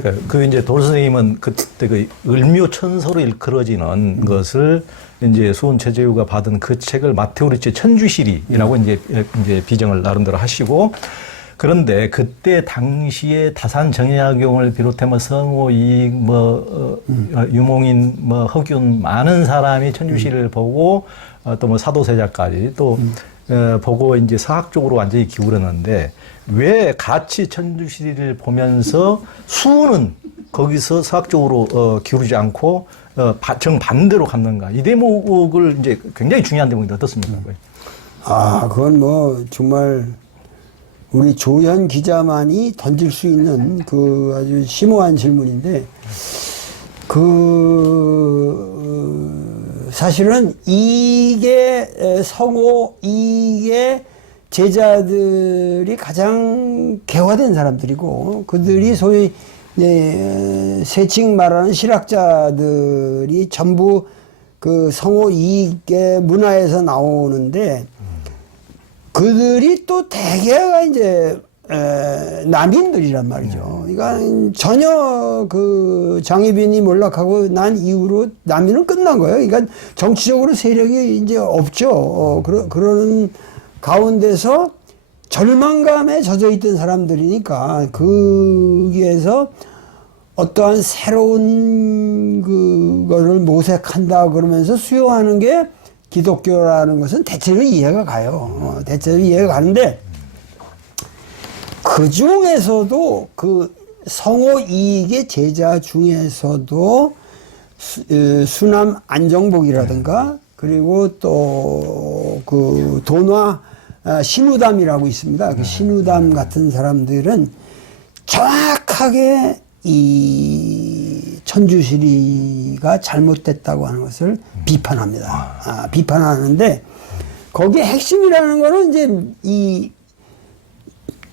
그러니까 그 이제 도로 선생님은 그때 그 을묘천서로 일컬어지는 것을 이제 수원 최재우가 받은 그 책을 마테오 리치의 천주시리라고 이제 비정을 나름대로 하시고, 그런데 그때 당시에 다산 정약용을 비롯해 뭐 성호이익 유몽인 허균 많은 사람이 천주시를 보고 또 뭐 사도세자까지 또 보고 이제 사학적으로 완전히 기울었는데, 왜 같이 천주시리를 보면서 수호는 거기서 사학적으로 기울이지 않고 정반대로 갔는가? 이 대목을 이제 굉장히 중요한 대목인데 어떻습니까? 그건 뭐 정말 우리 조현 기자만이 던질 수 있는 그 아주 심오한 질문인데, 사실은 이게 성호, 이게 제자들이 가장 개화된 사람들이고, 그들이 소위 세칭 말하는 실학자들이 전부 그 성호 이익의 문화에서 나오는데, 그들이 또 대개가 이제 남인들이란 말이죠. 그러니까 전혀 그 장희빈이 몰락하고 난 이후로 남인은 끝난 거예요. 그러니까 정치적으로 세력이 이제 없죠. 그러는 가운데서 절망감에 젖어 있던 사람들이니까, 거기에서 어떠한 새로운 그거를 모색한다 그러면서 수용하는 게 기독교라는 것은 대체로 이해가 가요. 대체로 이해가 가는데, 그 중에서도 그 성호 이익의 제자 중에서도 수남 안정복이라든가, 그리고 또 그 돈화 신우담이라고 있습니다. 그 신우담 같은 사람들은 정확하게 이 천주시리가 잘못됐다고 하는 것을 비판합니다. 비판하는데, 거기에 핵심이라는 거는 이제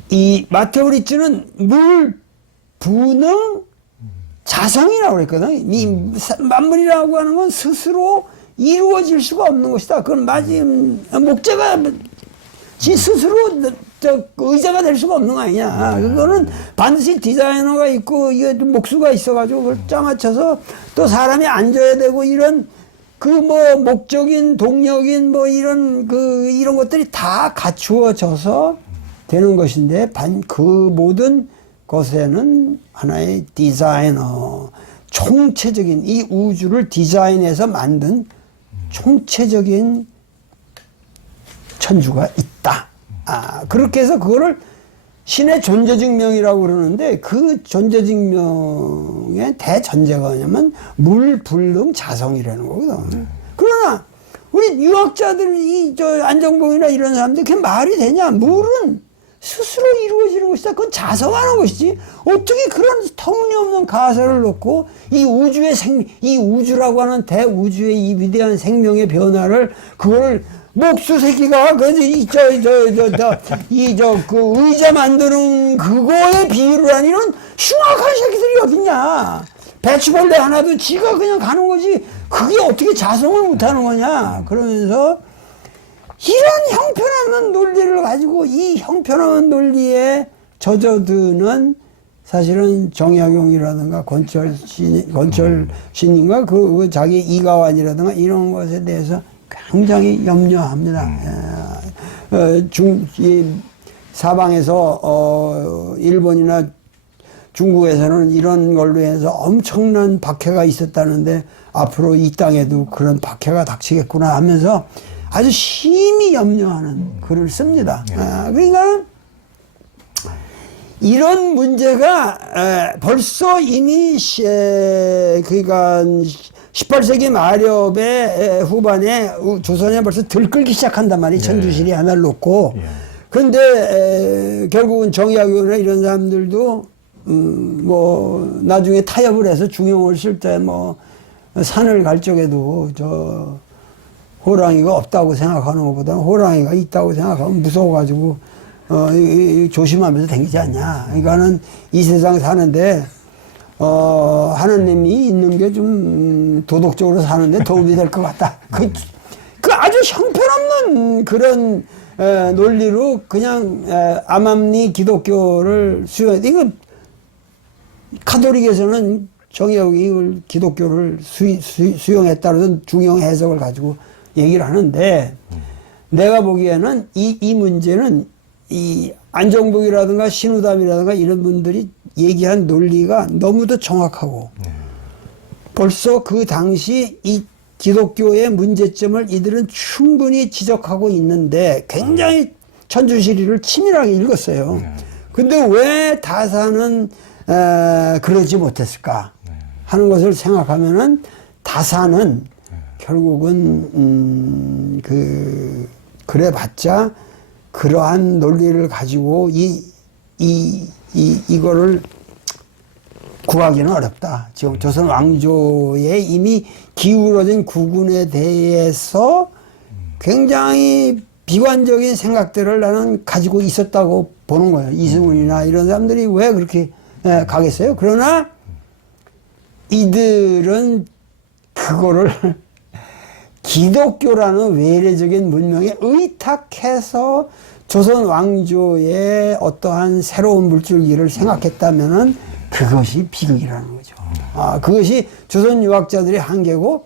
이 마테오 리츠는 물, 분응, 자성이라고 그랬거든. 이 만물이라고 하는 건 스스로 이루어질 수가 없는 것이다. 그건 목재가 지 스스로 의자가 될 수가 없는 거 아니냐. 그거는 반드시 디자이너가 있고, 이게 목수가 있어가지고 그걸 짜맞춰서 또 사람이 앉아야 되고, 이런 그 뭐 목적인, 동력인 뭐 이런 이런 것들이 다 갖추어져서 되는 것인데, 그 모든 것에는 하나의 디자이너, 총체적인 이 우주를 디자인해서 만든 총체적인 천주가 있다. 그렇게 해서 그거를 신의 존재증명이라고 그러는데, 그 존재증명의 대전제가 뭐냐면 물, 불능, 자성이라는 거거든. 그러나 우리 유학자들, 안정봉이나 이런 사람들 그게 말이 되냐? 물은 스스로 이루어지는 것이다. 그건 자성하는 것이지. 어떻게 그런 터무니없는 가설을 놓고 이 우주의 이 우주라고 하는 대우주의 이 위대한 생명의 변화를, 그걸 목수 새끼가 그 의자 만드는 그거에 비유를 하니는 흉악한 새끼들이 어딨냐. 배추벌레 하나도 지가 그냥 가는 거지, 그게 어떻게 자성을 못하는 거냐. 그러면서 이런 형편없는 논리를 가지고, 이 형편없는 논리에 젖어드는 사실은 정약용이라든가 권철신인가 그 자기 이가완이라든가 이런 것에 대해서 굉장히 염려합니다. 이 사방에서 일본이나 중국에서는 이런 걸로 해서 엄청난 박해가 있었다는데, 앞으로 이 땅에도 그런 박해가 닥치겠구나 하면서 아주 심히 염려하는 글을 씁니다. 그러니까 이런 문제가 벌써 이미 그러니까 18세기 말엽의 후반에 조선에 벌써 들끓기 시작한단 말이에요. 천주시리 하나를 놓고. 그런데 결국은 정약용이나 이런 사람들도 뭐 나중에 타협을 해서 중용을 쓸 때 뭐 산을 갈 적에도 호랑이가 없다고 생각하는 것보다는 호랑이가 있다고 생각하면 무서워가지고 조심하면서 다니지 않냐. 그러니까는 이 세상 사는데 하느님이 있는 게 좀 도덕적으로 사는데 도움이 될 것 같다. 그 아주 형편없는 그런 논리로 그냥 암암리 기독교를 수용해. 이거 카톨릭에서는 정의역이 기독교를 수용했다는 중용 해석을 가지고 얘기를 하는데 내가 보기에는 이 문제는 이 안정복이라든가 신우담이라든가 이런 분들이 얘기한 논리가 너무도 정확하고 벌써 그 당시 이 기독교의 문제점을 이들은 충분히 지적하고 있는데 굉장히 천주시리를 치밀하게 읽었어요. 근데 왜 다사는 그러지 못했을까 하는 것을 생각하면은 다사는 결국은 그래봤자 그러한 논리를 가지고 이거를 구하기는 어렵다. 지금 조선 왕조의 이미 기울어진 국운에 대해서 굉장히 비관적인 생각들을 나는 가지고 있었다고 보는 거예요. 이승훈이나 이런 사람들이 왜 그렇게 가겠어요? 그러나 이들은 그거를 기독교라는 외래적인 문명에 의탁해서 조선 왕조의 어떠한 새로운 물줄기를 생각했다면은 그것이 비극이라는 거죠. 그것이 조선 유학자들의 한계고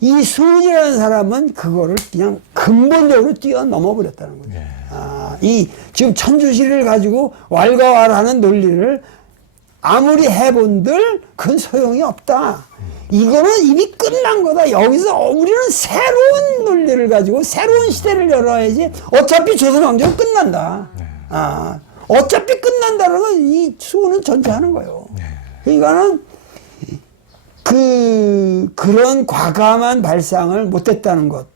이 수훈이라는 사람은 그거를 그냥 근본적으로 뛰어넘어 버렸다는 거죠. 이 지금 천주시를 가지고 왈가왈하는 논리를 아무리 해본들 그건 소용이 없다. 이거는 이미 끝난 거다. 여기서 우리는 새로운 논리를 가지고 새로운 시대를 열어야지. 어차피 조선 왕조는 끝난다. 어차피 끝난다는 건 이 수훈은 존재하는 거예요. 그러니까는 그런 과감한 발상을 못했다는 것.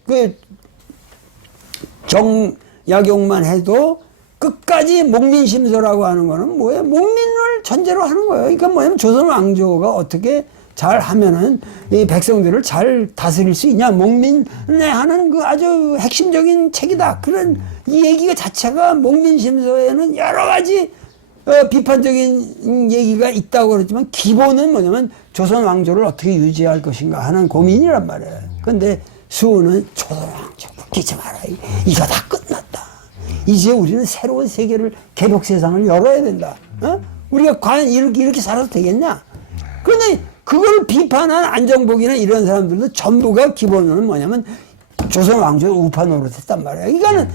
정약용만 해도 끝까지 목민심서라고 하는 거는 뭐예요? 목민을 전제로 하는 거예요. 그러니까 뭐냐면 조선 왕조가 어떻게 잘 하면은 이 백성들을 잘 다스릴 수 있냐. 목민에 하는 그 아주 핵심적인 책이다. 그런 이 얘기가 자체가 목민심서에는 여러 가지 비판적인 얘기가 있다고 그러지만 기본은 뭐냐면 조선 왕조를 어떻게 유지할 것인가 하는 고민이란 말이에요. 그런데 수호는 조선 왕조 붙이지 마라. 이거 다 끝났다. 이제 우리는 새로운 세계를 개벽 세상을 열어야 된다. 우리가 과연 이렇게 살아도 되겠냐? 그런데 그걸 비판한 안정복이나 이런 사람들도 전부가 기본으로는 뭐냐면 조선 왕조의 우파 노릇했단 말이에요. 그러니까는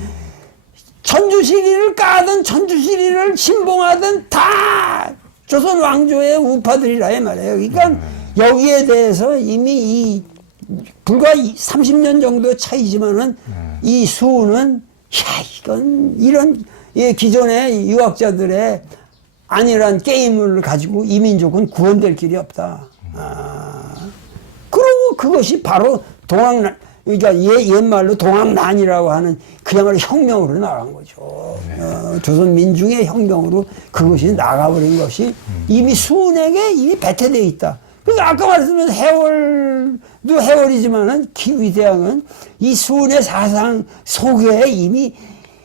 천주시리를 까든 천주시리를 신봉하든 다 조선 왕조의 우파들이라 이 말이에요. 그러니까 여기에 대해서 이미 불과 30년 정도 차이지만은 이 수훈은 이건 이런 기존의 유학자들의 안일한 게임을 가지고 이 민족은 구원될 길이 없다. 그러고 그것이 바로 그러니까 옛말로 동학난이라고 하는 그야말로 혁명으로 나간 거죠. 조선 민중의 혁명으로 그것이 나가버린 것이 이미 수훈에게 이미 배태되어 있다. 그러니까 아까 말했으면 해월도 해월이지만은 기위대왕은 이 수훈의 사상 속에 이미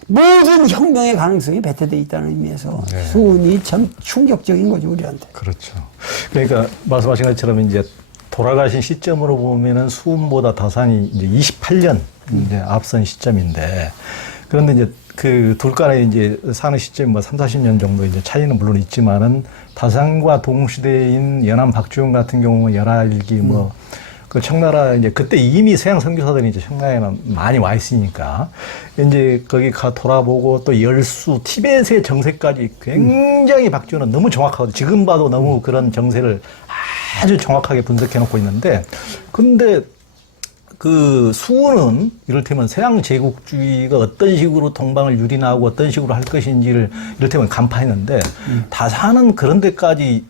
모든 혁명의 가능성이 배태되어 있다는 의미에서 수훈이 참 충격적인 거죠, 우리한테. 그렇죠. 그러니까 말씀하신 것처럼 이제 돌아가신 시점으로 보면은 수훈보다 다산이 이제 28년 이제 앞선 시점인데 그런데 이제 그 둘 간에 이제 사는 시점이 뭐 30-40년 정도 이제 차이는 물론 있지만은 다산과 동시대인 연암 박주영 같은 경우는 열알기 뭐 그 청나라 이제 그때 이미 서양 선교사들이 이제 청나라에는 많이 와 있으니까 이제 거기 가 돌아보고 또 열수 티벳의 정세까지 굉장히 박주영은 너무 정확하거든요. 지금 봐도 너무 그런 정세를 아주 정확하게 분석해 놓고 있는데 근데 그 수훈은 이를테면 서양 제국주의가 어떤 식으로 동방을 유린하고 어떤 식으로 할 것인지를 이를테면 간파했는데 다산은 그런 데까지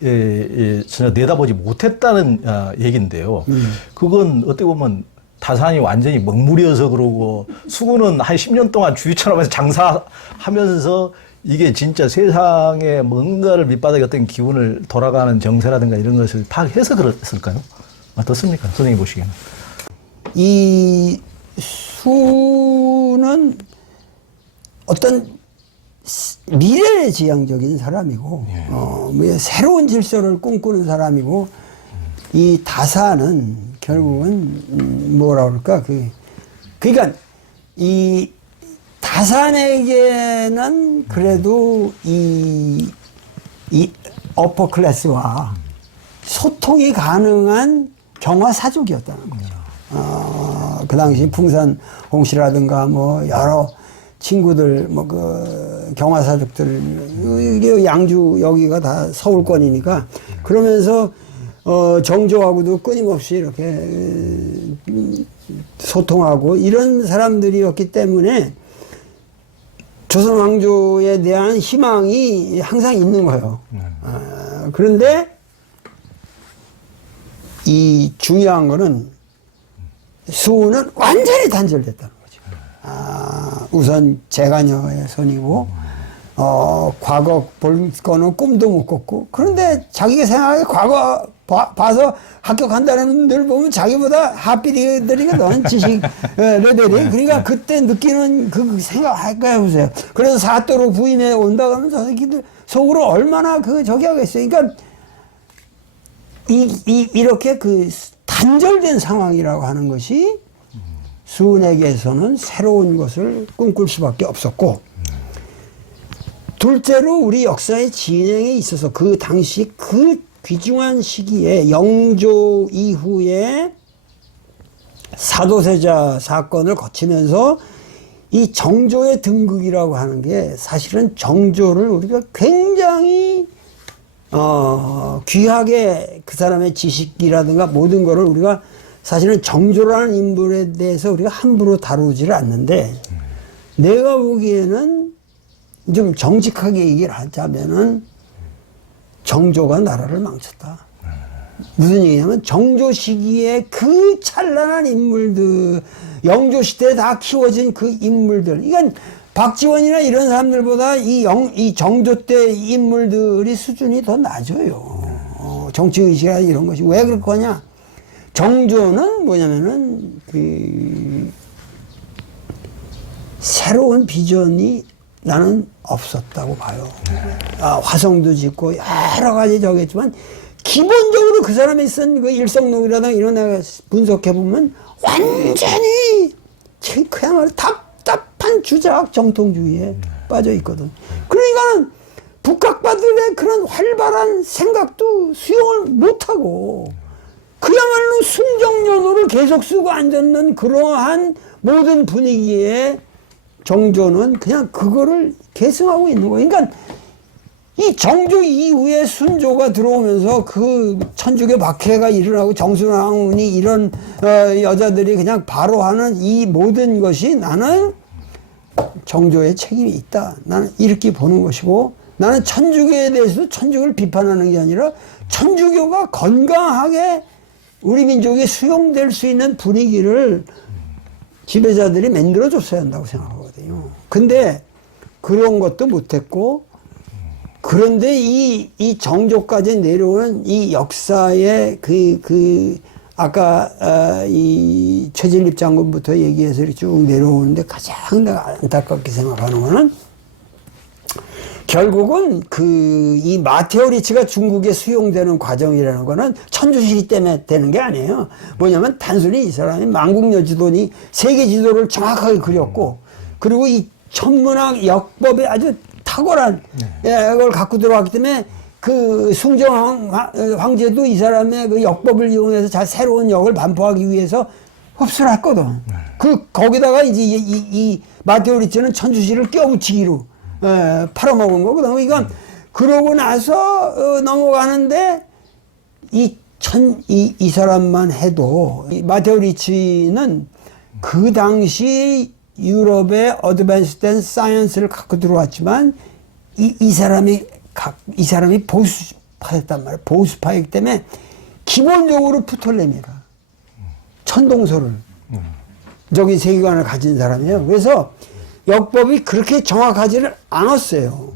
전혀 내다보지 못했다는 얘기인데요. 그건 어떻게 보면 다산이 완전히 먹물이어서 그러고 수훈은 한 10년 동안 주유처럼 해서 장사하면서 이게 진짜 세상에 뭔가를 밑바닥에 어떤 기운을 돌아가는 정세라든가 이런 것을 파악해서 그랬을까요? 어떻습니까? 선생님 보시기에는. 이 수는 어떤 미래지향적인 사람이고, 새로운 질서를 꿈꾸는 사람이고, 이 다사는 결국은 뭐라 그럴까? 그러니까 이 다산에게는 그래도 이 어퍼 클래스와 소통이 가능한 경화사족이었다는 거죠. 그 당시 풍산홍 씨라든가 뭐 여러 친구들 뭐 그 경화사족들 이게 양주 여기가 다 서울권이니까 그러면서 정조하고도 끊임없이 이렇게 소통하고 이런 사람들이었기 때문에 조선 왕조에 대한 희망이 항상 있는 거예요. 그런데 이 중요한 거는 수우는 완전히 단절됐다는 거죠. 우선 재가녀의 손이고, 과거 볼 거는 꿈도 못 꿨고, 그런데 자기가 생각하기에 과거 봐서 합격한다는 늘 보면 자기보다 하필이들이거든, 지식 레벨이. 그러니까 그때 느끼는 그 생각할까 해보세요. 그래서 사또로 부임해 온다 그러면 저 새끼들 속으로 얼마나 저기 하겠어요. 그러니까 이렇게 단절된 상황이라고 하는 것이 수은에게서는 새로운 것을 꿈꿀 수밖에 없었고, 둘째로 우리 역사의 진행에 있어서 그 당시 그 귀중한 시기에 영조 이후에 사도세자 사건을 거치면서 이 정조의 등극이라고 하는 게 사실은 정조를 우리가 굉장히 귀하게 그 사람의 지식이라든가 모든 거를 우리가 사실은 정조라는 인물에 대해서 우리가 함부로 다루지를 않는데, 내가 보기에는 좀 정직하게 얘기를 하자면은 정조가 나라를 망쳤다. 무슨 얘기냐면 정조 시기에 그 찬란한 인물들, 영조 시대에 다 키워진 그 인물들, 이건 박지원이나 이런 사람들보다 이 정조 때 인물들이 수준이 더 낮아요. 정치의식이나 이런 것이. 왜 그럴 거냐? 정조는 뭐냐면은 새로운 비전이 나는 없었다고 봐요. 화성도 짓고 여러 가지 저겠지만 기본적으로 그 사람이 쓴 그 일성록이라든가 이런 내가 분석해 보면 완전히 그야말로 답답한 주작 정통주의에 빠져 있거든. 그러니까 북학파들의 그런 활발한 생각도 수용을 못하고 그야말로 순정연호를 계속 쓰고 앉았는 그러한 모든 분위기에 정조는 그냥 그거를 계승하고 있는 거예요. 그러니까 이 정조 이후에 순조가 들어오면서 그 천주교 박해가 일어나고 정순왕후니 이런 여자들이 그냥 바로 하는 이 모든 것이 나는 정조의 책임이 있다. 나는 이렇게 보는 것이고, 나는 천주교에 대해서도 천주교를 비판하는 게 아니라 천주교가 건강하게 우리 민족에 수용될 수 있는 분위기를 지배자들이 만들어줬어야 한다고 생각하거든요. 근데 그런 것도 못했고, 그런데 이 정조까지 내려오는 이 역사의 아까 이 최진립 장군부터 얘기해서 이렇게 쭉 내려오는데 가장 내가 안타깝게 생각하는 거는 결국은 이 마테오 리치가 중국에 수용되는 과정이라는 거는 천주시기 때문에 되는 게 아니에요. 뭐냐면 단순히 이 사람이 만국여 지도니 세계 지도를 정확하게 그렸고, 그리고 이 천문학 역법에 아주 탁월한 걸 갖고 들어왔기 때문에 그 숭정 황제도 이 사람의 그 역법을 이용해서 새로운 역을 반포하기 위해서 흡수를 했거든. 거기다가 이제 이 마테오 리치는 천주시를 껴붙이기로 팔아먹은 거거든. 그러니까 그러고 나서 넘어가는데 이 사람만 해도 마테오 리치는 그 당시 유럽의 어드밴스된 사이언스를 갖고 들어왔지만 이 사람이 보수파였단 말이야. 보수파이기 때문에 기본적으로 프톨레미가 천동설을 적인 세계관을 가진 사람이에요. 그래서 역법이 그렇게 정확하지를 않았어요.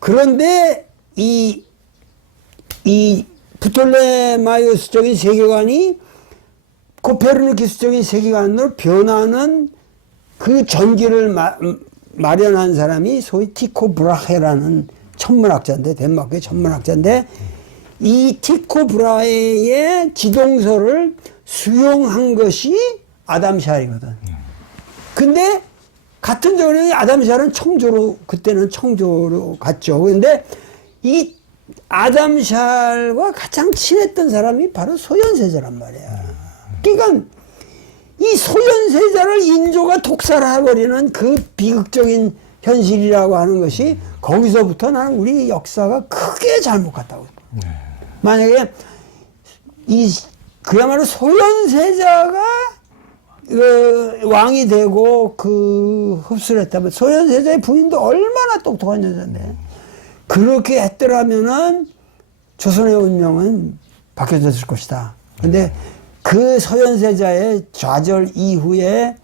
그런데 이 프톨레마이오스적인 세계관이 코페르니쿠스적인 세계관으로 변하는 그 전기를 마련한 사람이 소위 티코 브라헤라는 천문학자인데, 덴마크의 천문학자인데, 이 티코 브라헤의 기동설을 수용한 것이 아담 샬이거든. 근데 같은 전에 아담 샬은 그때는 청조로 갔죠. 근데 이 아담 샬과 가장 친했던 사람이 바로 소현세자란 말이야. 그러니까 이 소현세자를 인조가 독살해버리는 그 비극적인 현실이라고 하는 것이 거기서부터 나는 우리 역사가 크게 잘못 갔다고. 만약에 그야말로 소현세자가 왕이 되고 흡수를 했다면 소현세자의 부인도 얼마나 똑똑한 여자인데 그렇게 했더라면은 조선의 운명은 바뀌어졌을 것이다. 근데 그 소현세자의 좌절 이후에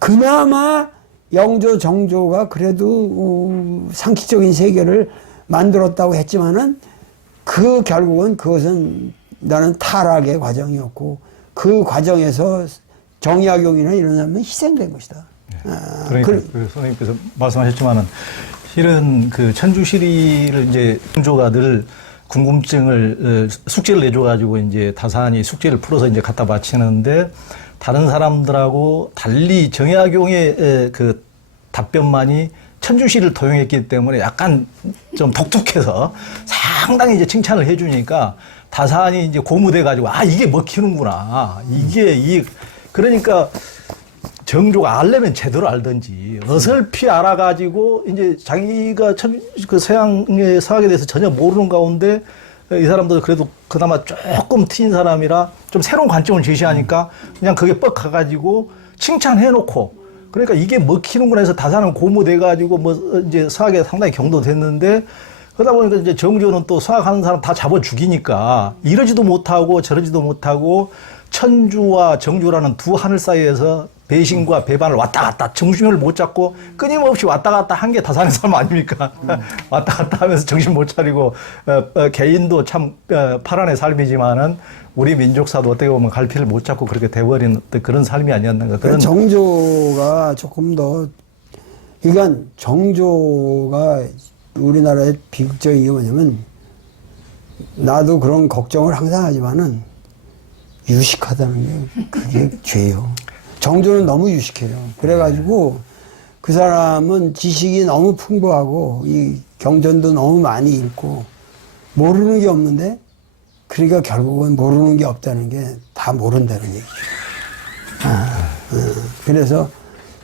그나마 영조 정조가 그래도 상식적인 세계를 만들었다고 했지만은 결국은 그것은 나는 타락의 과정이었고 그 과정에서 정약용이나 이런 사람은 희생된 것이다. 그러니까 선생님께서 말씀하셨지만은 실은 그 천주시리를 이제 정조가 늘 궁금증을 숙제를 내줘가지고 이제 다산이 숙제를 풀어서 이제 갖다 바치는데 다른 사람들하고 달리 정약용의 그 답변만이 천주시를 도용했기 때문에 약간 좀 독특해서 상당히 이제 칭찬을 해주니까 다산이 이제 고무돼가지고 이게 먹히는구나. 그러니까 정조가 알려면 제대로 알든지 어설피 알아가지고 이제 자기가 그 서양의 서학에 대해서 전혀 모르는 가운데 이 사람도 그래도 그나마 조금 트인 사람이라 좀 새로운 관점을 제시하니까 그냥 그게 뻑 가가지고 칭찬해놓고 그러니까 이게 먹히는구나 해서 다산은 고무돼가지고 뭐 이제 서학에 상당히 경도됐는데 그러다 보니까 이제 정조는 또 서학하는 사람 다 잡아 죽이니까 이러지도 못하고 저러지도 못하고 천주와 정조라는 두 하늘 사이에서 배신과 배반을 왔다 갔다 정신을 못 잡고 끊임없이 왔다 갔다 한 게 다산의 삶 아닙니까? 왔다 갔다 하면서 정신 못 차리고 개인도 참 파란의 삶이지만은 우리 민족사도 어떻게 보면 갈피를 못 잡고 그렇게 돼버린 그런 삶이 아니었는가. 그런 정조가 조금 더 그러니까 정조가 우리나라의 비극적인 게 뭐냐면 나도 그런 걱정을 항상 하지만은 유식하다는 게 그게 죄예요. 정조는 너무 유식해요. 그래가지고 그 사람은 지식이 너무 풍부하고 이 경전도 너무 많이 읽고 모르는 게 없는데 그러니까 결국은 모르는 게 없다는 게 다 모른다는 얘기죠. 그래서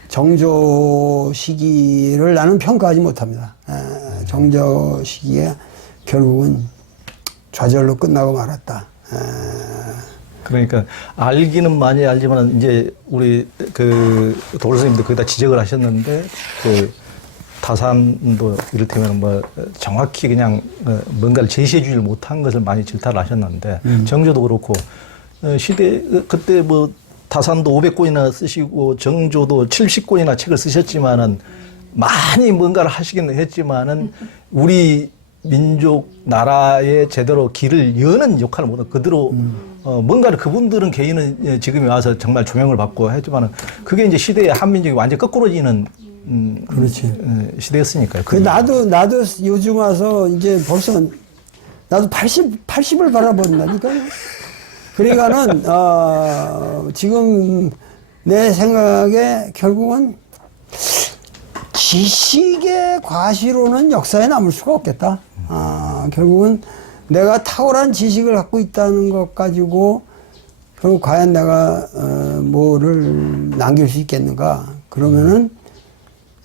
정조 시기를 나는 평가하지 못합니다. 정조 시기에 결국은 좌절로 끝나고 말았다. 그러니까 알기는 많이 알지만 이제 우리 그 도울 선생님도 거기다 지적을 하셨는데 그 다산도 이를테면 뭐 정확히 그냥 뭔가를 제시해주질 못한 것을 많이 질타를 하셨는데 정조도 그렇고 시대 그때 뭐 다산도 500권이나 쓰시고 정조도 70권이나 책을 쓰셨지만은 많이 뭔가를 하시긴 했지만은 우리 민족 나라에 제대로 길을 여는 역할을 못하고 그대로 뭔가를 그분들은 개인은 지금에 와서 정말 조명을 받고 했지만은 그게 이제 시대의 한민족이 완전 거꾸로지는 그렇지. 시대였으니까요. 나도 요즘 와서 이제 벌써 나도 80을 바라본다니까. 그러니까는 지금 내 생각에 결국은 지식의 과시로는 역사에 남을 수가 없겠다. 결국은 내가 탁월한 지식을 갖고 있다는 것 가지고 결국 과연 내가 뭐를 남길 수 있겠는가? 그러면은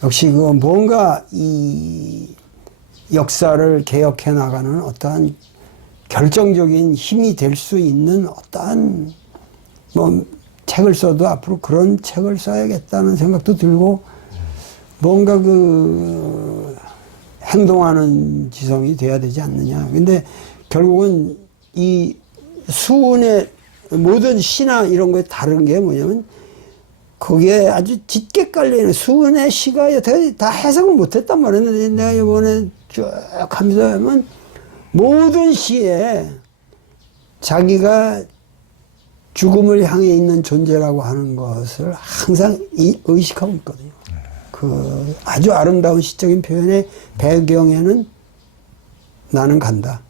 역시 그 뭔가 이 역사를 개혁해 나가는 어떠한 결정적인 힘이 될 수 있는 어떠한 뭐 책을 써도 앞으로 그런 책을 써야겠다는 생각도 들고 뭔가 그 행동하는 지성이 돼야 되지 않느냐. 근데 결국은 이 수훈의 모든 시나 이런 거에 다른 게 뭐냐면 거기에 아주 짙게 깔려있는 수훈의 시가 여태까지 다 해석을 못했단 말이었는데 내가 이번에 쭉 하면서 하면 모든 시에 자기가 죽음을 향해 있는 존재라고 하는 것을 항상 의식하고 있거든요. 그 아주 아름다운 시적인 표현의 배경에는 나는 간다.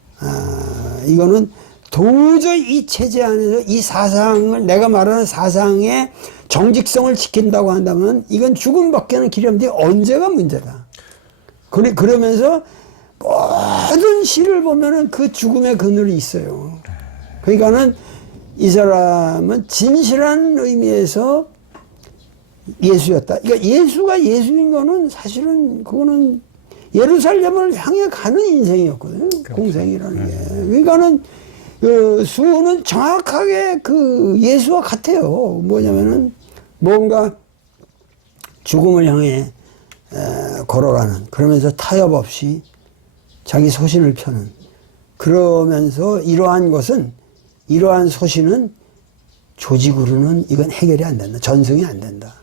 이거는 도저히 이 체제 안에서 이 사상을 내가 말하는 사상의 정직성을 지킨다고 한다면 이건 죽음밖에는 길이 없는데 언제가 문제다. 그러면서 모든 시를 보면은 그 죽음의 그늘이 있어요. 그러니까는 이 사람은 진실한 의미에서 예수였다. 그러니까 예수가 예수인 거는 사실은 그거는 예루살렘을 향해 가는 인생이었거든요. 그렇죠. 공생이라는 게. 그러니까는 그 수호는 정확하게 그 예수와 같아요. 뭐냐면은 뭔가 죽음을 향해 걸어가는, 그러면서 타협 없이 자기 소신을 펴는, 그러면서 이러한 소신은 조직으로는 이건 해결이 안 된다. 전승이 안 된다.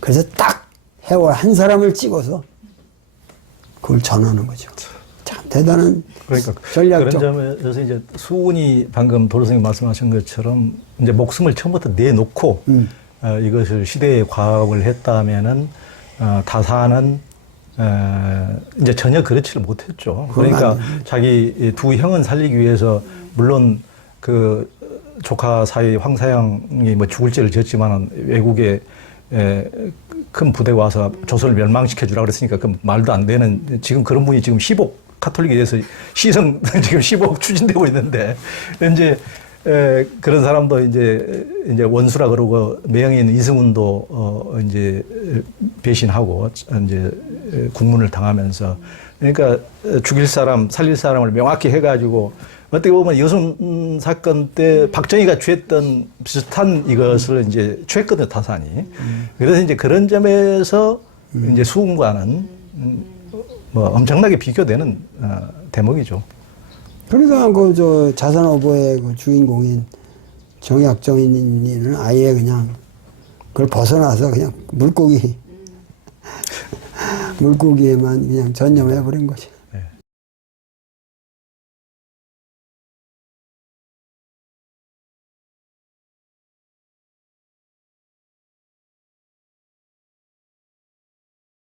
그래서 딱 해월 한 사람을 찍어서 그걸 전하는 거죠. 참 대단한 그러니까 전략적. 그런 점에서 이제 수훈이 방금 도로 선생님 말씀하신 것처럼 이제 목숨을 처음부터 내놓고 이것을 시대에 과업을 했다면은 다사는 이제 전혀 그렇지를 못했죠. 그러니까 자기 두 형은 살리기 위해서 물론 그 조카 사이 황사영이 뭐 죽을 죄를 지었지만은 외국에 큰 부대가 와서 조선을 멸망시켜 주라 그랬으니까 그 말도 안 되는, 지금 그런 분이 지금 10억 카톨릭에 대해서 시성 지금 10억 추진되고 있는데 이제 그런 사람도 이제 원수라 그러고 매형인 이승훈도 이제 배신하고 이제 국문을 당하면서, 그러니까 죽일 사람 살릴 사람을 명확히 해가지고 어떻게 보면 여순 사건 때 박정희가 취했던 비슷한 이것을 이제 취했거든요, 타산이. 그래서 이제 그런 점에서 이제 수훈과는 뭐 엄청나게 비교되는 대목이죠. 그러니까 그 자선어보의 그 주인공인 정약정인은 아예 그냥 그걸 벗어나서 그냥 물고기에만 그냥 전념해 버린 거지.